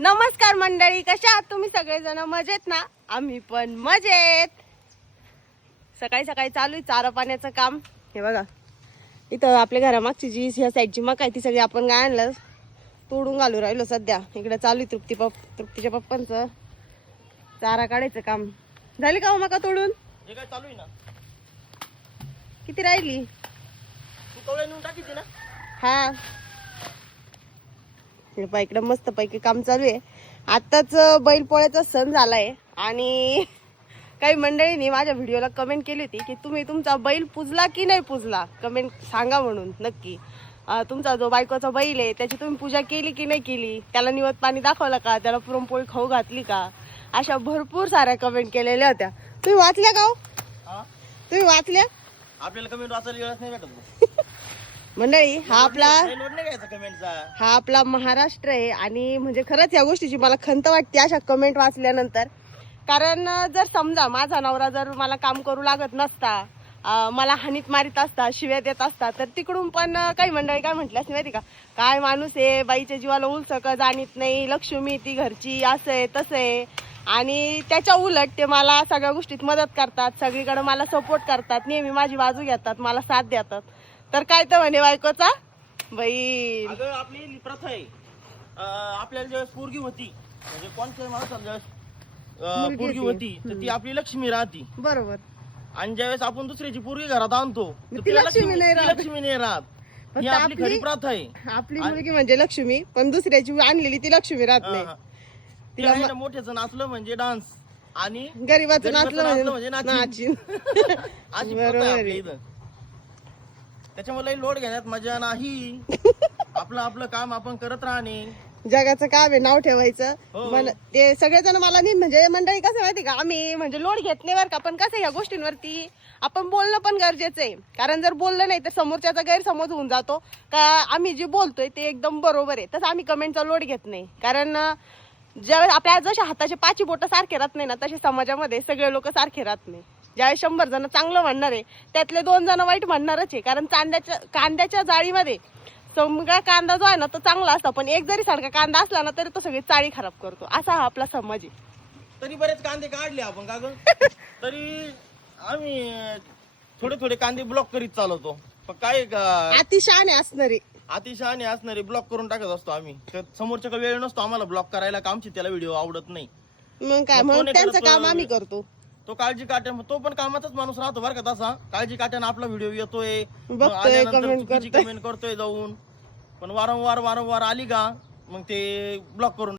नमस्कार मंडळी, कशा आहात तुम्ही सगळेजण? मजेत ना? आम्ही पण मजेत. सकाळी सकाळी चालू आहे चारा पाण्याचं काम. हे बघा, इथं आपल्या घरामागची जी ह्या साईडची मका आहे ती सगळी आपण काय आणलं तोडून घालू राहिलो. सध्या इकडे चालू आहे तृप्तीच्या पप्पांचं चारा काढायचं काम. झाली का हो मका तोडून? हे काय चालू आहे ना? किती राहिली? तू कवळे नेऊन टाकीची ना? हा, इकडं मस्त पैकी काम चालू आहे. आताच बैलपोळ्याचा सण झालाय आणि काही मंडळींनी माझ्या व्हिडिओला कमेंट केली होती की तुम्ही तुमचा बैल पुजला की नाही पुजला, कमेंट सांगा म्हणून. नक्की तुमचा जो बायकोचा बैल आहे त्याची तुम्ही पूजा केली की नाही केली, त्याला निवद पाणी दाखवलं का, त्याला पुरणपोळी खाऊ घातली का, अशा भरपूर साऱ्या कमेंट केलेल्या होत्या. तुम्ही वाचल्या का हो? तुम्ही वाचल्या? आपल्याला कमेंट वाचायला वेळच नाही भेटत मंडळी. हा कमेंटचा आपला महाराष्ट्र आहे आणि म्हणजे खरंच या गोष्टीची मला खंत वाटते अशा कमेंट वाचल्यानंतर. कारण जर समजा माझा नवरा जर मला काम करू लागत नसता, मला हानीत मारित असता, शिव्या देत असता, तर तिकडून पण काही मंडळी काय म्हटलं असं माहिती का, काय माणूस आहे, बाईच्या जीवाला उलसक जाणीत नाही, लक्ष्मी ती घरची, असं आहे तसं आहे. आणि त्याच्या उलट ते मला सगळ्या गोष्टीत मदत करतात, सगळीकडे मला सपोर्ट करतात, नेहमी माझी बाजू घेतात, मला साथ देतात. तर काय तर म्हणे बायकोचा बैल. अगं आपली प्रथा आहे, आपल्याला ज्यावेळेस पोरगी होती, म्हणजे कोणत्याही माणसाला ज्यावेळेस पोरगी होती तर ती आपली लक्ष्मी राहती. बरोबर. आणि ज्यावेळेस आपण दुसऱ्याची पोरगी घरात आणतो तर ती लक्ष्मी नाही राहत. लक्ष्मी नाही राहत. फक्त ही आपली खरी प्रथा आहे. आपली मुलगी म्हणजे लक्ष्मी, पण दुसऱ्याची आणलेली ती लक्ष्मी राहत नाही. तिला आहे ना, मोठ्याचं नाचलं म्हणजे डान्स आणि गरीबाचं नाचलं म्हणजे नाचीन. नाचीन. अशी प्रथा आहे बरोबर आपल्या आहे. इथं. त्याच्यामुळे लोड घेण्यात मजा नाही. आपलं आपलं काम आपण करत राहणे. जगाचं काम आहे नाव ठेवायचं. हो. ते सगळेजण मला नाही म्हणजे मंडळी कसं माहिती का, आम्ही म्हणजे लोड घेत नाही बरं का, पण कसं ह्या गोष्टींवरती आपण बोलणं पण गरजेचं आहे. कारण जर बोललं नाही तर समोरच्याचा गैरसमज होऊन जातो का आम्ही जे बोलतोय ते एकदम बरोबर आहे. तसं आम्ही कमेंटचा लोड घेत नाही. कारण ज्यावेळेस आपल्या जसे हाताचे 5 बोट सारखे राहत नाही ना, तसे समाजामध्ये सगळे लोक सारखे राहत नाही. ज्यावेळेस 100 जण चांगलं म्हणणार आहे त्यातले 2 जण वाईट म्हणणारच आहे. कारण कांद्याच्या जाळीमध्ये सगळा कांदा जो आहे ना तो चांगला असतो, पण एक जरी सारखा कांदा असला ना तरी तो सगळी चाळी खराब करतो. असा हा आपला समाज आहे. तरी बरेच कांदे काढले आपण का ग? तरी आम्ही थोडे थोडे कांदे ब्लॉक करीत चालवतो. पण काय अतिशहाणे असणारे अतिशहाणे असणारे ब्लॉक करून टाकत असतो आम्ही. तर समोरच्या वेळ नसतो आम्हाला ब्लॉक करायला, का आमची त्याला व्हिडिओ आवडत नाही. मग काय, मग मग त्यांचं काम आम्ही करतो. तो काळजी काट्या, तो पण कामातच माणूस राहतो बरं का. तसा काळजी काट्यानं आपला व्हिडिओ येतोय, बघतोय, comment कमेंट करतोय जाऊन. पण वारंवार आली का मग ते ब्लॉक करून